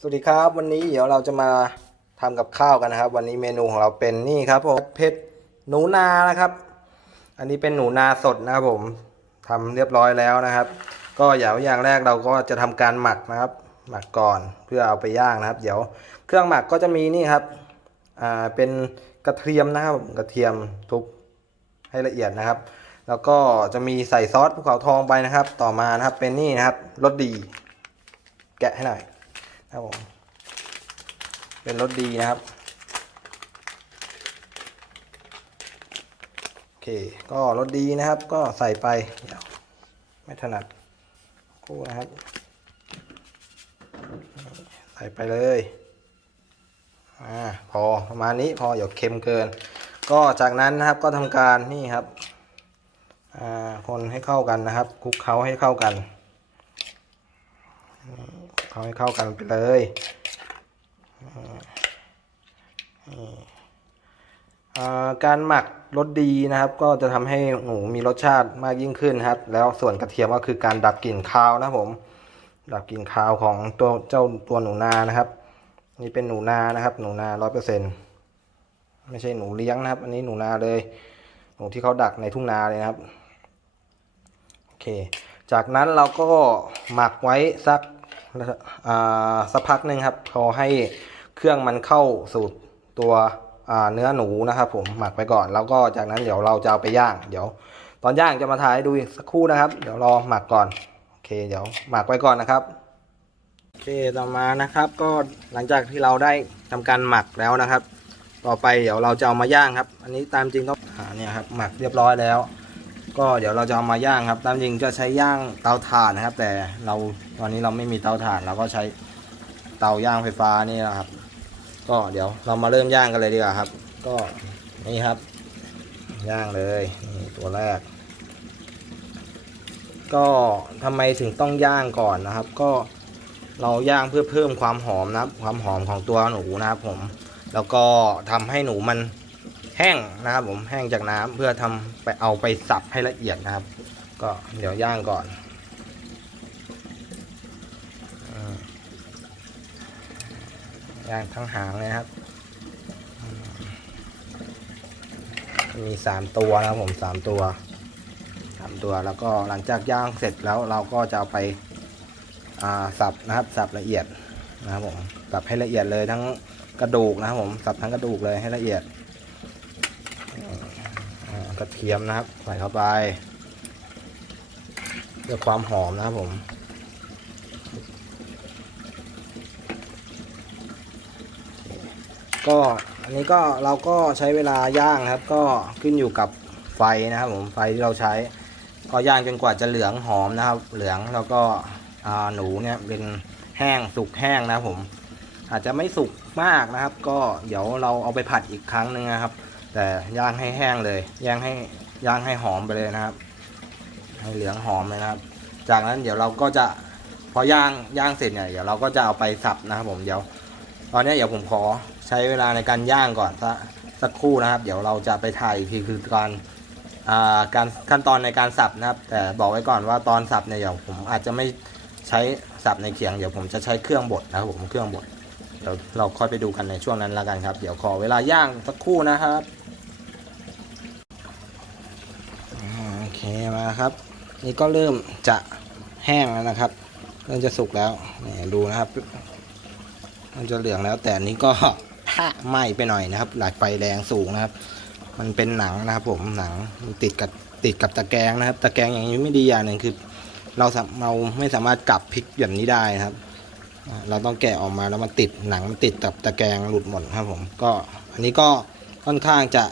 สวัสดีครับวันนี้เดี๋ยวเราจะมาทำกับข้าวกันนะครับ วันนี้เมนูของเราเป็นนี่ครับผมเผ็ดหนูนานะครับ อันนี้เป็นหนูนาสดนะครับผมทำเรียบร้อยแล้วนะครับ ก็อย่างอย่างแรกเราก็จะทำการหมักนะครับ หมักก่อนเพื่อเอาไปย่างนะครับ เดี๋ยวเครื่องหมักก็จะมีนี่ครับอ่าเป็นกระเทียมนะครับกระเทียมทุบให้ละเอียดนะครับ แล้วก็จะมีใส่ซอสภูเขาทองไปนะครับ ต่อมานะครับเป็นนี่นะครับรสดี แกะให้หน่อย ครับผม เป็นรสดีนะครับ โอเค ก็รสดีนะครับ ก็ใส่ไปเดี๋ยวไม่ถนัดคู่นะครับ ใส่ไปเลยอ่าพอประมาณนี้พออย่าเค็มเกิน ก็จากนั้นนะครับก็ทำการนี่ครับอ่าคนให้เข้ากันนะครับคลุกเคล้าให้เข้ากัน เขาให้เข้ากันไปเลยการหมักรสดีนะครับ ก็จะทำให้หมูมีรสชาติมากยิ่งขึ้นครับ แล้วส่วนกระเทียมก็คือการดับกลิ่นคาวนะครับผม ดับกลิ่นคาวของตัวเจ้าตัวหนูนานะครับ นี่เป็นหนูนานะครับ หนูนาร้อยเปอร์เซ็นไม่ใช่หนูเลี้ยงนะครับ อันนี้หนูนาเลย หนูที่เขาดักในทุ่งนาเลยนะครับ โอเค จากนั้นเราก็หมักไว้สัก สักพักหนึ่งครับพอให้เครื่องมันเข้าสู่ตัวเนื้อหนูนะครับ ผมหมักไปก่อน แล้วก็จากนั้นเดี๋ยวเราจะเอาไปย่าง เดี๋ยว ตอนย่างจะมาถ่ายดูอีกสักครู่นะครับ เดี๋ยวรอหมักก่อนโอเค เดี๋ยวหมักไว้ก่อนนะครับโอเคต่อมานะครับ ก็หลังจากที่เราได้ทำการหมักแล้วนะครับ ต่อไปเดี๋ยวเราจะเอามาย่างครับ อันนี้ตามจริงก็อ่าเนี่ยครับหมักเรียบร้อยแล้ว ก็เดี๋ยวเราจะเอามาย่างครับตามจริงจะใช้ย่างเตาถ่านนะครับ แต่เราตอนนี้เราไม่มีเตาถ่าน เราก็ใช้เตาย่างไฟฟ้านี่แหละครับ ก็เดี๋ยวเรามาเริ่มย่างกันเลยดีกว่าครับ ก็นี่ครับ ย่างเลยนี่ตัวแรก ก็ทำไมถึงต้องย่างก่อนนะครับ ก็เราย่างเพื่อเพิ่มความหอมนะครับ ความหอมของตัวหนูนะครับผม แล้วก็ทำให้หนูมัน แห้งนะครับผมแห้งจากน้ำเพื่อทำไปเอาไปสับให้ละเอียดนะครับ ก็เดี๋ยวย่างก่อนอย่างทั้งหางเลยครับ มีสามตัวนะครับผมสามตัวสามตัวแล้วก็หลังจากย่างเสร็จแล้วเราก็จะเอาไปาสับนะครับสับละเอียดนะครับผมสับให้ละเอียดเลยทั้งกระดูกนะครับผมสับทั้งกระดูกเลยให้ละเอียด กระเทียมนะครับ ใส่เข้าไปเพื่อความหอมนะครับผมก็อันนี้ก็เราก็ใช้เวลาย่างนะครับ ก็ขึ้นอยู่กับไฟนะครับผมไฟที่เราใช้ ก็ย่างจนกว่าจะเหลืองหอมนะครับ เหลืองแล้วก็หนูเนี่ยเป็นแห้งสุกแห้งนะครับผม อาจจะไม่สุกมากนะครับ ก็เดี๋ยวเราเอาไปผัดอีกครั้งหนึ่งนะครับ แต่ย่างให้แห้งเลย ย่างให้ย่างให้หอมไปเลยนะครับ ให้เหลืองหอมเลยนะครับ จากนั้นเดี๋ยวเราก็จะพอย่างย่างเสร็จเนี่ยเดี๋ยวเราก็จะเอาไปสับนะครับ ผมเดี๋ยว ตอนนี้เดี๋ยวผมขอใช้เวลาในการย่างก่อนสักสักครู่นะครับ เดี๋ยวเราจะไปถ่ายอีกทีคือการอ่าการขั้นตอนในการสับนะครับ แต่บอกไว้ก่อนว่าตอนสับเนี่ยเดี๋ยวผมอาจจะไม่ใช้สับในเขียงเดี๋ยวผมจะใช้เครื่องบดนะครับผมเครื่องบดเดี๋ยวเราค่อยไปดูกันในช่วงนั้นแล้วกันครับ เดี๋ยวขอเวลาย่างสักครู่นะครับอ่าโอเค มาครับ นี่ก็เริ่มจะแห้งแล้วนะครับ เริ่มจะสุกแล้วนี่ดูนะครับ มันจะเหลืองแล้ว แต่นี้ก็ไหม้ไปหน่อยนะครับ หลายไฟแรงสูงนะครับ มันเป็นหนังนะครับ ผมหนังติดกับติดกับตะแกรงนะครับ ตะแกรงอย่างนี้ไม่ดีอย่างหนึ่งคือ เราเราไม่สามารถกลับพลิกแบบนี้ได้นะครับเราต้องแกะออกมาแล้วมันติดหนังมันติดกับตะแกรงหลุดหมดครับผมก็อันนี้ก็ค่อนข้างจะ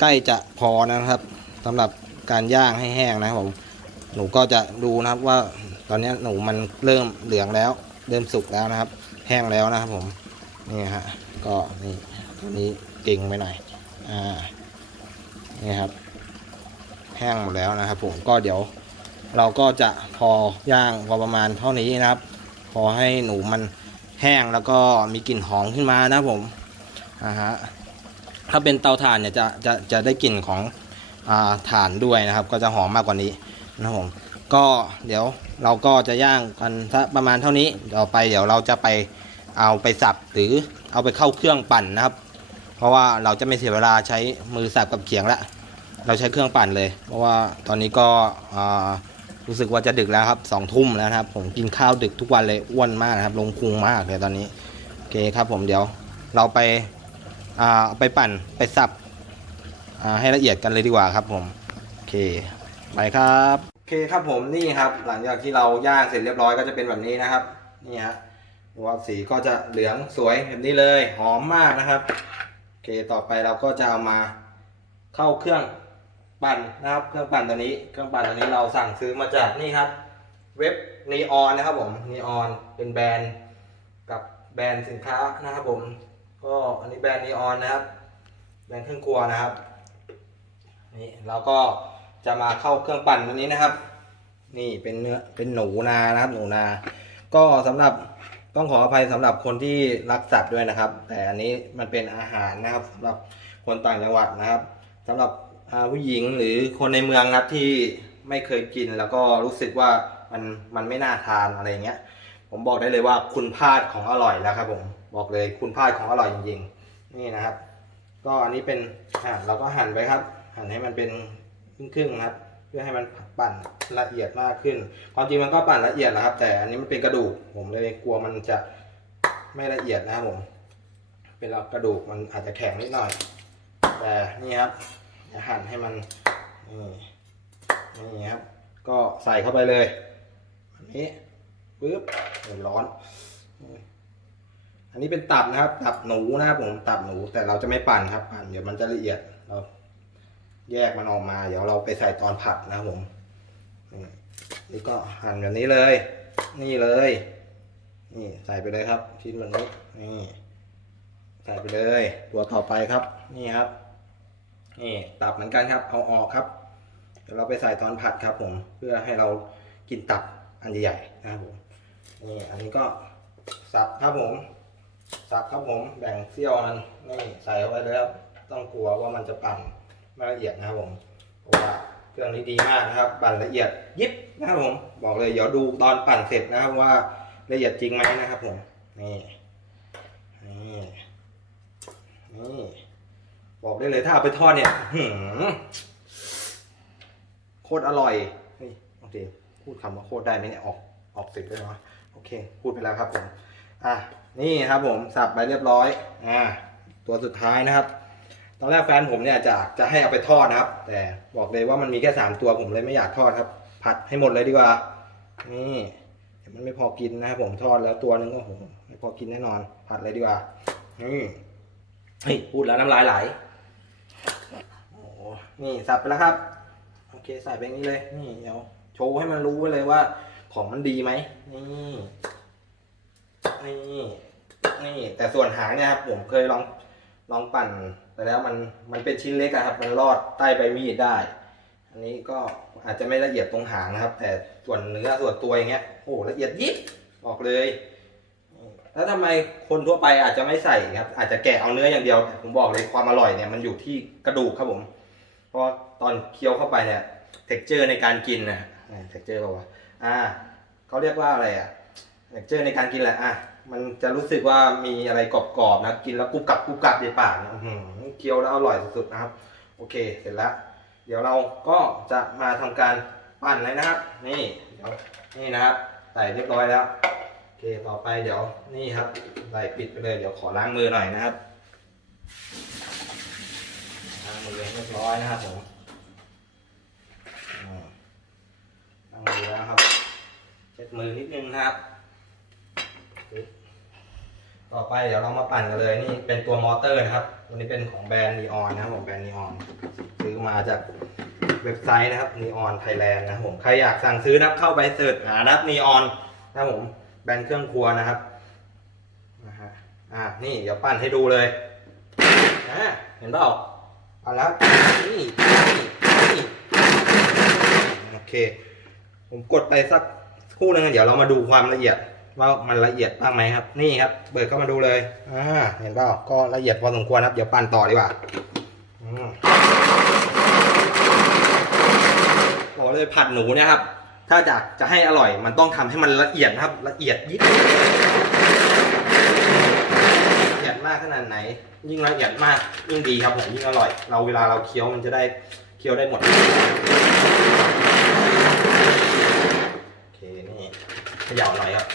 ใกล้จะพอนะครับสำหรับ การย่างให้แห้งนะครับผมหนูก็จะดูนะครับว่าตอนนี้หนูมันเริ่มเหลืองแล้ว เริ่มสุกแล้วนะครับ แห้งแล้วนะครับผมนี่ฮะก็นี่ตัวนี้เก่งไปหน่อยอ่านี่ครับ แห้งหมดแล้วนะครับ ผมก็เดี๋ยว เราก็จะพอย่างพอประมาณเท่านี้นะครับ พอให้หนูมันแห้งแล้วก็มีกลิ่นหอมขึ้นมานะผมอ่าฮะถ้าเป็นเตาถ่านเนี่ยจะจะจะได้กลิ่นของ อ่านด้วยนะครับ ก็จะหอมมากกว่านี้นะครับผมก็เดี๋ยวเราก็จะย่างกันสักประมาณเท่านี้ต่อไปเดี๋ยวเราจะไปเอาไปสับหรือเอาไปเข้าเครื่องปั่นนะครับ เพราะว่าเราจะไม่เสียเวลาใช้มือสับกับเขียงละเราใช้เครื่องปั่นเลย เพราะว่าตอนนี้ก็รู้สึกว่าจะดึกแล้วครับสองทุ่มแล้วครับ ผมกินข้าวดึกทุกวันเลยอ้วนมากนะครับ ลงพุงมากเลยตอนนี้โอเคครับผมเดี๋ยวเราไปาเอาไปปั่นไปสับ ให้ละเอียดกันเลยดีกว่าครับผมโอเคไปครับโอเคครับผมนี่ครับ หลังจากที่เราย่างเสร็จเรียบร้อยก็จะเป็นแบบนี้นะครับนี่ฮะดูว่าสีก็จะเหลืองสวยแบบนี้เลยหอมมากนะครับโอเคต่อไปเราก็จะเอามาเข้าเครื่องปั่นนะครับเครื่องปั่นตัวนี้เครื่องปั่นตัวนี้เราสั่งซื้อมาจากนี่ครับ เว็บนีออนนะครับผมนีออนเป็นแบรนด์กับแบรนด์สินค้านะครับผม ก็อันนี้แบรนด์นีออนนะครับแบรนด์เครื่องครัวนะครับ นี่เราก็จะมาเข้าเครื่องปั่นตัวนี้นะครับ นี่เป็นเนื้อเป็นหนูนานะครับ หนูนา ก็สำหรับต้องขออภัยสำหรับคนที่รักสัตว์ด้วยนะครับ แต่อันนี้มันเป็นอาหารนะครับสำหรับคนต่างจังหวัดนะครับสำหรับผู้หญิงหรือคนในเมืองนะครับที่ไม่เคยกินแล้วก็รู้สึกว่ามันมันไม่น่าทานอะไรเงี้ย ผมบอกได้เลยว่าคุณพลาดของอร่อยแล้วครับผมบอกเลยคุณพลาดของอร่อยจริงๆ นี่นะครับ ก็อันนี้เป็นอ่าเราก็หั่นไปครับ หั่นให้มันเป็นครึ่งๆนะครับ เพื่อให้มันปั่นละเอียดมากขึ้น ความจริงมันก็ปั่นละเอียดนะครับ แต่อันนี้มันเป็นกระดูก ผมเลยกลัวมันจะไม่ละเอียดนะครับผม เป็นกระดูกมันอาจจะแข็งนิดหน่อย แต่นี่ครับจะหั่นให้มันนี่นี่ครับ ก็ใส่เข้าไปเลยแบบนี้ปึ๊บร้อน อันนี้เป็นตับนะครับ ตับหนูนะครับผม ตับหนู แต่เราจะไม่ปั่นครับ ปั่นเดี๋ยวมันจะละเอียด แยกมันออกมา เดี๋ยวเราไปใส่ตอนผัดนะครับผมนี่ก็หั่นแบบนี้เลย นี่เลย นี่ใส่ไปเลยครับ ชิ้นแบบนี้นี่ใส่ไปเลย ตัวต่อไปครับ นี่ครับ นี่ตับเหมือนกันครับ เอาออกครับเดี๋ยวเราไปใส่ตอนผัดครับ ผม เพื่อให้เรากินตับอันใหญ่ๆนะครับผมนี่อันนี้ก็สับครับผมสับครับผมแบ่งเสี้ยวมันนี่ใส่เข้าไปแล้วต้องกลัวว่ามันจะปั่น ไม่ละเอียดนะครับผมเพราะว่าเครื่องนี้ดีมากนะครับ ปั่นละเอียดยิบนะครับผมบอกเลยเดี๋ยวดูตอนปั่นเสร็จนะครับว่าละเอียดจริงไหมนะครับผมนี่นี่นี่บอกได้เลยถ้าเอาไปทอดเนี่ยหืมโคตรอร่อยนี่โอเคพูดคำว่าโคตรได้ไหมเนี่ยออกออกสิบได้ไหมโอเค พูดไปแล้วครับผมอะนี่ครับผมสับไปเรียบร้อยอ่าตัวสุดท้ายนะครับ ตอนแรกแฟนผมเนี่ยจะจะให้เอาไปทอดนะครับ แต่บอกเลยว่ามันมีแค่สามตัวผมเลยไม่อยากทอดครับ ผัดให้หมดเลยดีกว่า นี่เดี๋ยวมันไม่พอกินนะครับผมทอดแล้วตัวนึงก็โหไม่พอกินแน่นอน ผัดเลยดีกว่านี่เฮ้ยพูดแล้วน้ำลายไหลโอ้นี่สับไปแล้วครับ โอเคใส่ไปอย่างนี้เลย นี่เดี๋ยวโชว์ให้มันรู้ไว้เลยว่า ของมันดีไหมนี่นี่นี่แต่ส่วนหางเนี่ยครับผมเคยลองลองปั่น ไปแล้วมันมันเป็นชิ้นเล็กอะครับ มันรอดใต้ใบมีดได้ อันนี้ก็อาจจะไม่ละเอียดตรงหางนะครับ แต่ส่วนเนื้อส่วนตัวอย่างเงี้ยโอ้ละเอียดยิบบอกเลย แล้วทำไมคนทั่วไปอาจจะไม่ใส่ครับ อาจจะแกะเอาเนื้ออย่างเดียวผมบอกเลยความอร่อยเนี่ยมันอยู่ที่กระดูกครับผมเพราะตอนเคี้ยวเข้าไปเนี่ยเท็กเจอร์ในการกินนะเท็กเจอร์ป่าวะอ่าเขาเรียกว่าอะไรอะเท็กเจอร์ในการกินแหละอะมันจะรู้สึกว่ามีอะไรกรอบๆนะกินแล้วกรุบกรับกรุบกรับในปากนะอื้อหือ เคี้ยวแล้วอร่อยสุดๆนะครับ โอเคเสร็จแล้ว เดี๋ยวเราก็จะมาทำการปั่นเลยนะครับ นี่เดี๋ยวนี่นะครับใส่เรียบร้อยแล้วโอเคต่อไปเดี๋ยวนี่ครับใส่ปิดไปเลยเดี๋ยวขอล้างมือหน่อยนะครับล้างมือให้เรียบร้อยนะครับผมล้างมือแล้วครับเช็ดมือนิดนึงนะครับต่อไปเดี๋ยวเรามาปั่นกันเลยนี่เป็นตัวมอเตอร์นะครับ ตัวนี้เป็นของแบรนด์นีออนนะครับผมแบรนด์นีออนซื้อมาจากเว็บไซต์นะครับ Neon Thailand นะครับผมใครอยากสั่งซื้อนะครับเข้าไปเสิร์ชหานะครับ Neon นนะครับผมแบรนด์เครื่องครัวนะครับนะฮะอ่านี่เดี๋ยวปั้นให้ดูเลยอ่าเห็นเปล่าเอาแล้วนี่นี่นี่โอเค ผมกดไปสักคู่นึงเดี๋ยวเรามาดูความละเอียด ว่ามันละเอียดบ้างไหมครับ นี่ครับ เปิดเข้ามาดูเลยอ่าเห็นเปล่าก็ละเอียดพอสมควรครับ เดี๋ยวปั้นต่อดีกว่าอืมบอกเลยผัดหนูเนี่ยครับ ถ้าจะจะให้อร่อยมันต้องทำให้มันละเอียดครับ ละเอียดยิบนาดไหน ยิ่งละเอียดมากยิ่งดีครับผมยิ่งอร่อย เราเวลาเราเคี้ยวมันจะได้เคี้ยวได้หมดโอเคนี่เขย่าหน่อยครับ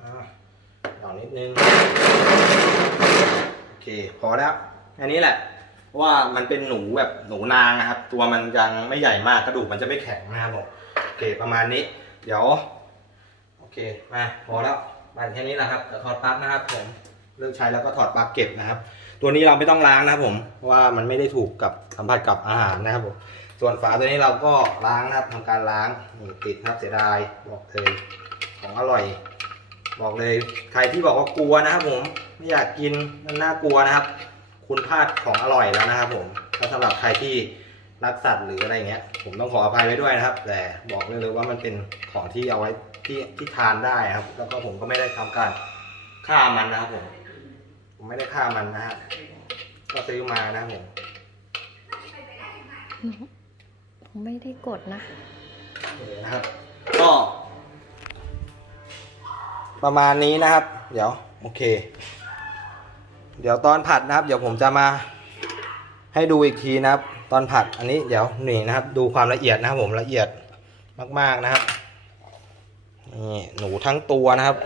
อ่าเขย่า นึงโอเคพอแล้วอันนี้แหละ ว่ามันเป็นหนูแบบหนูนางนะครับ ตัวมันยังไม่ใหญ่มากกระดูกมันจะไม่แข็งนะครับผมโอเคประมาณนี้ เดี๋ยว โอเคมาพอแล้วมาแค่นี้แหละครับเดี๋ยวถอดปลั๊กนะครับ ผมเลิกใช้แล้วก็ถอดปลั๊กเก็บนะครับ ตัวนี้เราไม่ต้องล้างนะครับผมว่ามันไม่ได้ถูกกับสัมผัสกับอาหารนะครับผมส่วนฝาตัวนี้เราก็ล้างนะครับทำการล้างนี่ติดนะครับเสียดายบอกเลยของอร่อย บอกเลยใครที่บอกว่ากลัวนะครับผมไม่อยากกินมันน่ากลัวนะครับ คุณพลาดของอร่อยแล้วนะครับ ผมถ้าสำหรับใครที่รักสัตว์หรืออะไรเงี้ย ผมต้องขออภัยไว้ด้วยนะครับ แต่บอกเลยเลยว่ามันเป็นของที่เอาไว้ที่ที่ทานได้ครับ แล้วก็ผมก็ไม่ได้ทำการฆ่ามันนะครับผมผมไม่ได้ฆ่ามันนะฮะก็ซื้อมานะครับผมหนูหนูไม่ได้กดนะนี่นะครับ ก็ ประมาณนี้นะครับ เดี๋ยวโอเค เดี๋ยวตอนผัดนะครับ เดี๋ยวผมจะมาให้ดูอีกทีนะครับ ตอนผัดอันนี้เดี๋ยวนี่นะครับ ดูความละเอียดนะครับ ผมละเอียดมากๆนะครับนี่หนูทั้งตัวนะครับ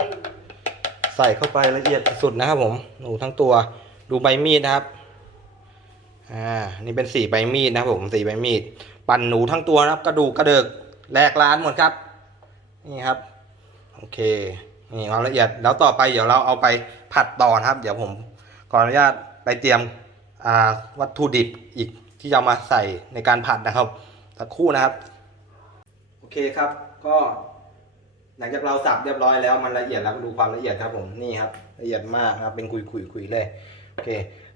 ใส่เข้าไปละเอียดสุดนะครับ ผมหนูทั้งตัว ดูใบมีดนะครับ อ่า นี่เป็นสีใบมีดนะครับ ผมสีใบมีด ปั่นหนูทั้งตัวนะครับ กระดูกกระเดิกแหลกลานหมดครับ นี่ครับ โอเค นี่ความละเอียดแล้วต่อไปเดี๋ยวเราเอาไปผัดต่อนะครับ เดี๋ยวผมขออนุญาตไปเตรียมวัตถุดิบอีกที่จะมาใส่ในการผัดนะครับสักครู่นะครับ โอเคครับ ก็หลังจากเราสับเรียบร้อยแล้วมันละเอียดแล้วดูความละเอียดครับผมนี่ครับ ละเอียดมากครับเป็นคุยคุยคุยๆเลยโอเค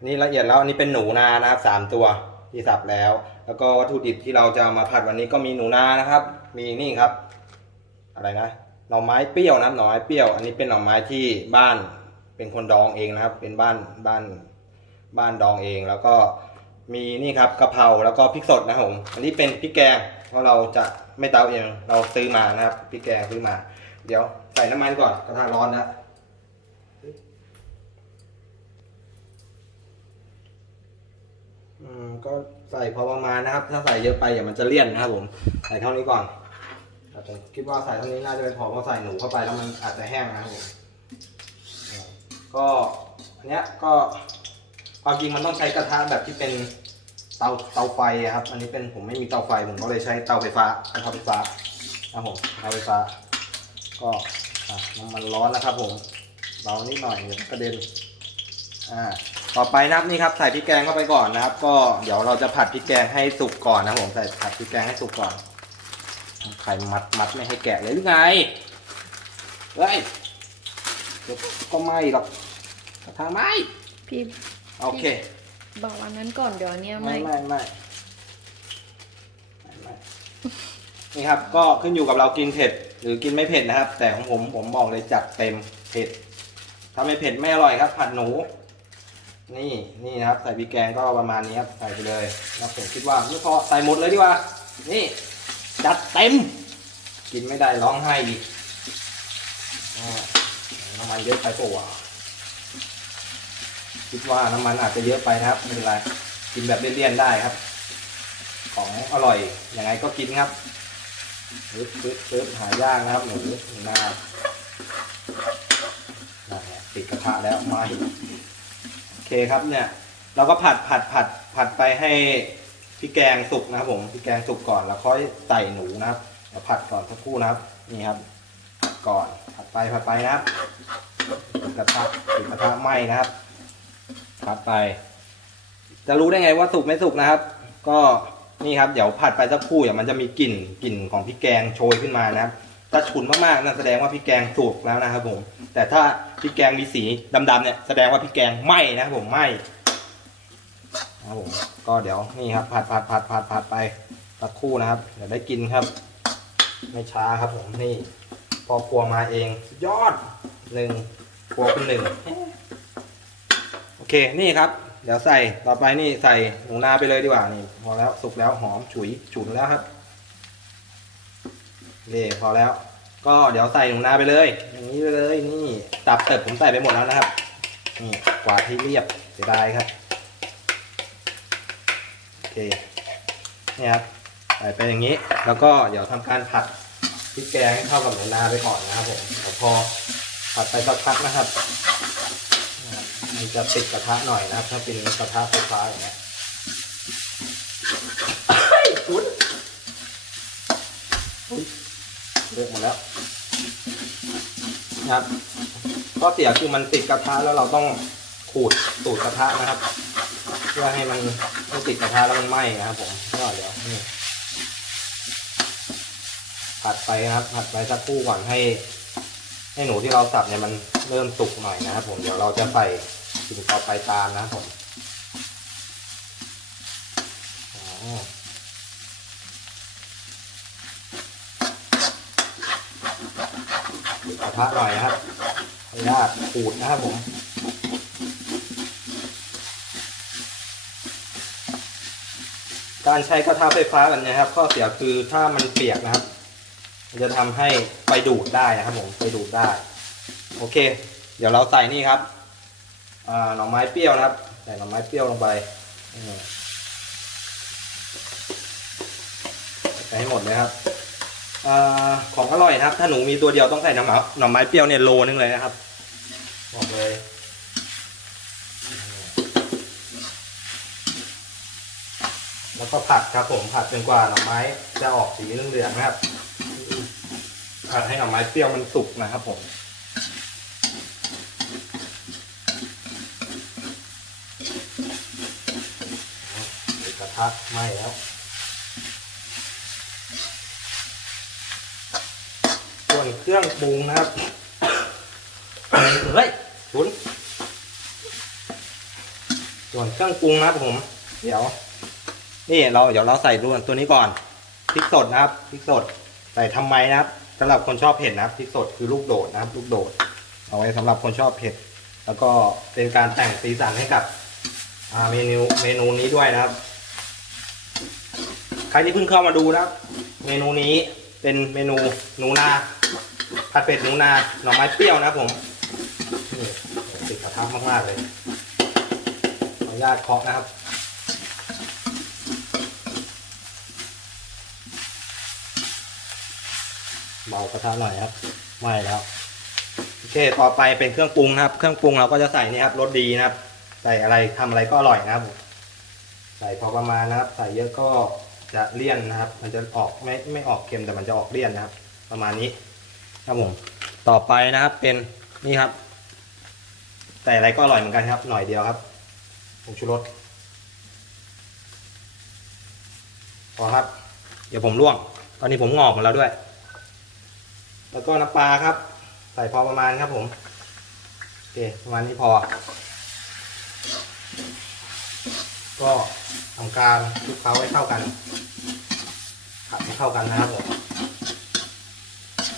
นี่ละเอียดแล้วอันนี้เป็นหนูนานะครับสามตัวที่สับแล้ว แล้วก็วัตถุดิบที่เราจะมาผัดวันนี้ก็มีหนูนานะครับ มีนี่ครับ อะไรนะ หน่อไม้เปรี้ยวนะครับหน่อไม้เปรี้ยว อันนี้เป็นหน่อไม้ที่บ้านเป็นคนดองเองนะครับ เป็นบ้านบ้านบ้านดองเอง แล้วก็มีนี่ครับกะเพราแล้วก็พริกสดนะครับผมอันนี้เป็นพริกแกงเพราะเราจะไม่เตาเองเราซื้อมานะครับพริกแกงซื้อมา เดี๋ยวใส่น้ำมันก่อนกระทะร้อนนะก็ใส่พอประมาณนะครับ ถ้าใส่เยอะไปเดี๋ยวมันจะเลี่ยนนะครับผม ใส่เท่านี้ก่อน แต่ผมคิดว่าใส่เท่านี้น่าจะเป็นพอเพราะใส่หนูเข้าไปแล้วมันอาจจะแห้งนะครับผมก็อันเนี้ยก็ความจริงมันต้องใช้กระทะแบบที่เป็นเตาเตาไฟครับ อันนี้เป็นผมไม่มีเตาไฟผมก็เลยใช้เตาไฟฟ้ากระทะไฟฟ้านะครับผมเตาไฟฟ้า ก็อะน้ำมันร้อนนะครับ ผมเบานิดหน่อยเดี๋ยวกระเด็นอ่าต่อไปนะครับนี่ครับใส่พริกแกงเข้าไปก่อนนะครับ ก็เดี๋ยวเราจะผัดพริกแกงให้สุกก่อนนะผมใส่ผัดพริกแกงให้สุกก่อน ไข่มัดมัดไม่ให้แกะเลยหรือไงเฮ้ยเดี๋ยวก็ไหม้หรอกกระทะไหม้พี่โอเค บอกวันนั้นก่อนเดี๋ยวเนี้ยไม่ไม่ไม่ไม่ไม่ไม่นี่ครับ ก็ขึ้นอยู่กับเรากินเผ็ด หรือกินไม่เผ็ดนะครับ แต่ของผมผมบอกเลยจัดเต็มเผ็ดถ้าไม่เผ็ดไม่อร่อยครับผัดหนู นี่นี่นะครับ ใส่พริกแกงก็ประมาณนี้ครับใส่ไปเลยนะผมคิดว่าไม่พอใส่หมดเลยดีกว่า นี่ จัดเต็ม กินไม่ได้ร้องไห้ดิน้ำมันเยอะไปปะวคิดว่าน้ำมันอาจจะเยอะไปนะครับ ไม่เป็นไร กินแบบเลี่ยนๆได้ครับ ของอร่อยยังไงก็กินครับปึ๊บปึ๊บปึ๊บหายากนะครับหนูหนูนานั่นไงติดกระทะแล้วไมาโอเคครับเนี่ย เราก็ผัดผัดผัดผัดไปให้ พริกแกงสุกนะครับผมพริกแกงสุกก่อนแล้วค่อยใส่หนูนะครับเดี๋ยวผัดก่อนสักครู่นะครับนี่ครับผัดก่อนผัดไปผัดไปนะครับกระทะติดกระทะไหม้นะครับผัดไป จะรู้ได้ไงว่าสุกไม่สุกนะครับ ก็นี่ครับเดี๋ยวผัดไปสักครู่เดี๋ยวมันจะมีกลิ่นกลิ่นของพริกแกงโชยขึ้นมานะครับถ้าฉุนมากๆนั่นแสดงว่าพริกแกงสุกแล้วนะครับผม แต่ถ้าพริกแกงมีสีดำๆเนี่ยแสดงว่าพริกแกงไหม้นะครับผมไหม้ นะครับผมก็เดี๋ยวนี่ครับผัดผัดผัดผัดผัดไปสักคู่นะครับ เดี๋ยวได้กินครับ ไม่ช้าครับผมนี่ พอครัวมาเองยอดหนึ่งครัวเป็นหนึ่งโอเคนี่ครับ เดี๋ยวใส่ต่อไปนี่ใส่หนูนาไปเลยดีกว่านี่ พอแล้วสุกแล้วหอมฉุยฉุนแล้วครับนี่พอแล้ว ก็เดี๋ยวใส่หนูนาไปเลย อย่างนี้ไปเลยนี่ตับเติบผมใส่ไปหมดแล้วนะครับนี่กวาดให้เรียบเสียดายครับ เคนี่ครับใส่ไปอย่างนี้ แล้วก็เดี๋ยวทำการผัดพริกแกงให้เข้ากับหนูนาไปก่อนนะครับผมเดี๋ยวพอผัดไปสักพักนะครับมันจะติดกระทะหน่อยนะครับ ถ้าเป็นกระทะไฟฟ้าอย่างเงี้ยคุณเลือกหมดแล้วนะครับข้อเสียคือมันติดกระทะแล้วเราต้องขูดตูดกระทะนะครับ เพื่อให้มันไม่ติดกระทะแล้วมันไหม้นะครับผมก็เดี๋ยวนี่ผัดไปนะครับ ผัดไปสักครู่ก่อนให้ ให้หนูที่เราสับเนี่ยมันเริ่มสุกหน่อยนะครับผมเดี๋ยวเราจะใส่สิ่งต่อไปตามนะครับผมอ๋อกระทะหน่อยนะครับขออนุญาตขูดนะครับผม การใช้กระทะไฟฟ้าแบบนี้ครับข้อเสียคือถ้ามันเปียกนะครับ มันจะทำให้ไฟดูดได้นะครับผมไฟดูดได้ โอเค เดี๋ยวเราใส่นี่ครับหน่อไม้เปรี้ยวนะครับ ใส่หน่อไม้เปรี้ยวลงไปใส่ให้หมดเลยครับอของอร่อยนะครับ ถ้าหนูมีตัวเดียวต้องใส่น่อไม้หน่อไม้เปรี้ยวเนี่ยโลนึงเลยนะครับบอกเลย แล้วก็ผัดครับผมผัดจนกว่าหน่อไม้จะออกสีเหลืองๆนะครับ ผัดให้หน่อไม้เปรี้ยวมันสุกนะครับผมกระทะไหม้แล้วส่วนเครื่องปรุงนะครับเฮ้ยชุนส่วนเครื่องปรุงนะครับผม เดี๋ยว นี่เราเดี๋ยวเราใส่ตัวตัวนี้ก่อนพริกสดนะครับพริกสดใส่ทำไมนะครับสำหรับคนชอบเผ็ดนะครับพริกสดคือลูกโดดนะครับ ลูกโดด เอาไว้สำหรับคนชอบเผ็ด แล้วก็เป็นการแต่งสีสันให้กับเมนูเมนูนี้ด้วยนะครับ ใครที่เพิ่งเข้ามาดูนะครับ เมนูนี้เป็นเมนูหนูนาผัดเผ็ดหนูนาหน่อไม้เปรี้ยวนะครับผมติดกระทะมากๆเลยขออนุญาตเคาะนะครับ เบากระทะหน่อยครับไม่แล้วโอเคต่อไปเป็นเครื่องปรุงนะครับ เครื่องปรุงเราก็จะใส่นี่ครับรสดีนะครับ ใส่อะไรทำอะไรก็อร่อยนะครับ ใส่พอประมาณนะครับ ใส่เยอะก็จะเลี่ยนนะครับ มันจะออกไม่ไม่ออกเค็มแต่มันจะออกเลี่ยนนะครับ ประมาณนี้ครับผมต่อไปนะครับเป็นนี่ครับ ใส่อะไรก็อร่อยเหมือนกันครับ หน่อยเดียวครับผงชูรสพอครับ เดี๋ยวผมลวกตอนนี้ผมงอกหมดแล้วด้วย แล้วก็น้ำปลาครับ ใส่พอประมาณครับผมโอเคประมาณนี้พอ ก็ทำการคลุกเคล้าให้เข้ากันผัดให้เข้ากันนะครับผม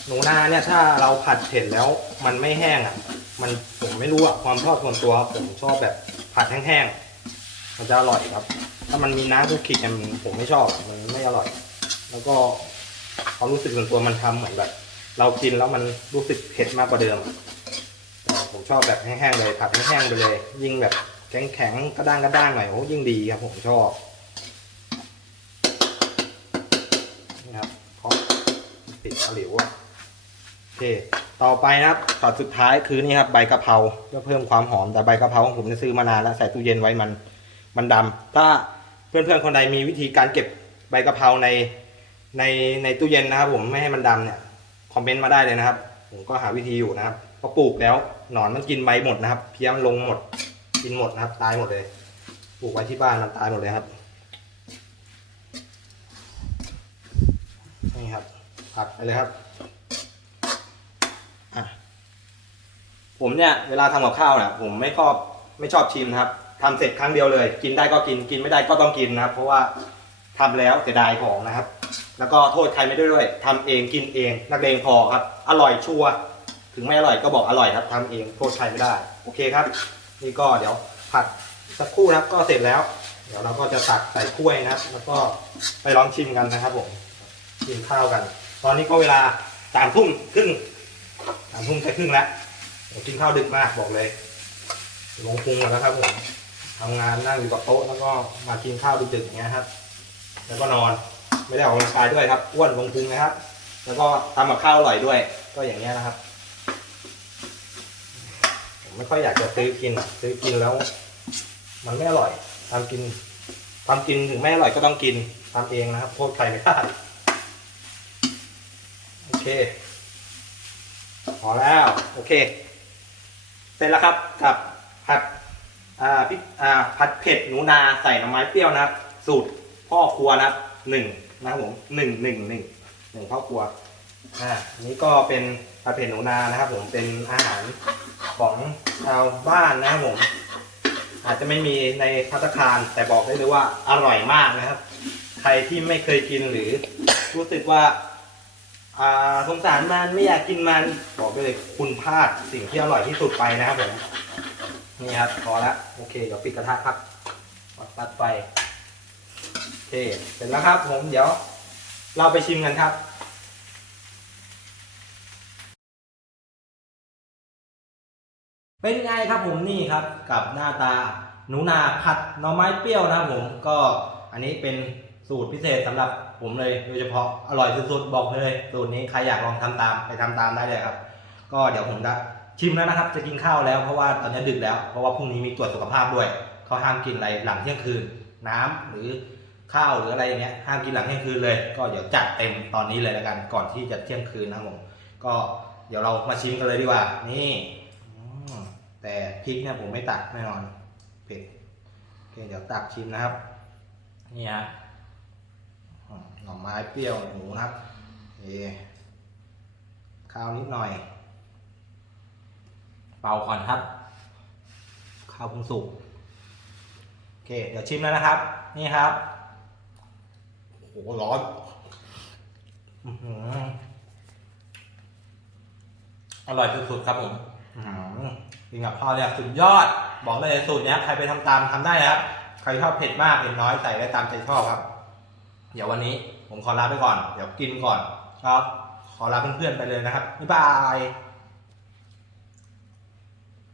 หนูนาเนี่ยถ้าเราผัดเผ็ดแล้วมันไม่แห้งอะ มันผมไม่รู้อะความชอบส่วนตัวผมชอบแบบผัดแห้งๆมันจะอร่อยครับ ถ้ามันมีน้ำคุกคิกเนี่ยมันผมไม่ชอบมันไม่อร่อย แล้วก็ความรู้สึกส่วนตัวมันทำเหมือนแบบ เรากินแล้วมันรู้สึกเผ็ดมากกว่าเดิม ผมชอบแบบแห้งๆเลยผัดแห้งๆไปเลย ยิ่งแบบแข็งๆกระด้างกระด้างหน่อยโอ้ยิ่งดีครับผมชอบนี่ครับเคาะติดตะหลิวอะโอเคต่อไปนะครับช็อตสุดท้ายคือนี่ครับใบกะเพราเพื่อเพิ่มความหอมแต่ใบกะเพราของผมเนี่ยซื้อมานานแล้วใส่ตู้เย็นไว้มันมันดำถ้าเพื่อนๆคนใดมีวิธีการเก็บใบกะเพราในในในตู้เย็นนะครับผมไม่ให้มันดำเนี่ย คอมเมนต์มาได้เลยนะครับ ผมก็หาวิธีอยู่นะครับพอปลูกแล้วหนอนมันกินใบหมดนะครับ เพี้ยมันลงหมด กินหมดนะครับ ตายหมดเลย ปลูกไว้ที่บ้านมันตายหมดเลยครับ นี่ครับ ผัดไปเลยครับผมเนี่ยเวลาทำกับข้าวนี่ยผมไม่ชอบไม่ชอบชิมนะครับทำเสร็จครั้งเดียวเลย กินได้ก็กินกินไม่ได้ก็ต้องกินนะครับ เพราะว่าทำแล้วเสียดายของนะครับ แล้วก็โทษใครไม่ได้ด้วยทำเองกินเองนักเลงพอครับ อร่อยชัวร์ถึงไม่อร่อยก็บอกอร่อยครับทำเองโทษใครไม่ได้ โอเคครับ นี่ก็เดี๋ยวผัดสักครู่นะครับก็เสร็จแล้ว เดี๋ยวเราก็จะตักใส่ถ้วยนะครับ แล้วก็ไปลองชิมกันนะครับผมกินข้าวกัน ตอนนี้ก็เวลาสามทุ่มครึ่งสามทุ่มจะครึ่งแล้วผมกินข้าวดึกมากบอกเลยลงพุงหมดแล้วครับผมทำงานนั่งอยู่กับโต๊ะแล้วก็มากินข้าวดึกๆอย่างเงี้ยครับ แล้วก็นอน ไม่ได้ออกกำลังกายด้วยครับอ้วนลงพุงนะครับ แล้วก็ทำกับข้าวอร่อยด้วย ก็อย่างเงี้นะครับผมไม่ค่อยอยากจะซื้อกินซื้อกินแล้ว มันไม่อร่อยทำกินทำกินถึงไม่อร่อยก็ต้องกินทำเองนะครับโทษใครไม่ได้โอเคพอแล้วโอเค เสร็จแล้วครับกับผัดอ่าพริกอ่าผัดเผ็ดหนูนาใส่หน่อไม้เปรี้ยวนะครับ สูตรพ่อครัวนะครับ หนึ่งนะครับผมหนึ่งหนึ่งหนึ่งหนึ่งพ่อครัวอ่าอันนี้ก็เป็นผัดเผ็ดหนูนานะครับ ผมเป็นอาหารของชาวบ้านนะครับผม อาจจะไม่มีในพัตคารแต่บอกได้เลยว่าอร่อยมากนะครับ ใครที่ไม่เคยกินหรือรู้สึกว่าอ่าสงสารมันไม่อยากกินมันบอกไปเลยคุณพลาดสิ่งที่อร่อยที่สุดไปนะครับผมนี่ครับพอละโอเคเดี๋ยวปิดกระทะครับตัดไฟ เคเสร็จแล้วครับผมเดี๋ยว เราไปชิมกันครับเป็นไงครับผมนี่ครับกับหน้าตาหนูนาผัดหน่อไม้เปรี้ยวนะครับผมก็อันนี้เป็นสูตรพิเศษสำหรับผมเลยโดยเฉพาะอร่อยสุดๆบอกเลยสูตรนี้ใครอยากลองทำตามไปทำตามได้เลยครับ ก็เดี๋ยวผมจะชิมแล้วนะครับ จะกินข้าวแล้วเพราะว่าตอนนี้ดึกแล้วเพราะว่าพรุ่งนี้มีตรวจสุขภาพด้วยเขาห้ามกินอะไรหลังเที่ยงคืนน้ำหรือ ข้าวหรืออะไรอย่างเงี้ยห้ามกินหลังเที่ยงคืนเลย ก็เดี๋ยวจัดเต็มตอนนี้เลยแล้วกันก่อนที่จะเที่ยงคืนนะผมก็เดี๋ยวเรามาชิมกันเลยดีกว่านี่แต่พริกเนี่ยผมไม่ตักแน่นอนเผ็ดโอเคเดี๋ยวตักชิมนะครับนี่ฮะอืมหน่อไม้เปรี้ยวหมูนะครับโอเข้าวนิดหน่อย เป่าก่อนครับ ข้าวเพุงสุกโอเค เดี๋ยวชิมแล้วนะครับ นี่ครับ โอ้โหร้อนอร่อยสุดๆครับผมอื้อหือกินกับข้าวเนี่ยสุดยอด บอกเลยสูตรเนี้ยใครไปทำตามทำได้ครับ ใครชอบเผ็ดมากเผ็ดน้อยใส่ได้ตามใจชอบครับ เดี๋ยววันนี้ผมขอลาไปก่อน เดี๋ยวกินก่อนครับ ขอลาเพื่อนๆไปเลยนะครับบ๊ายบาย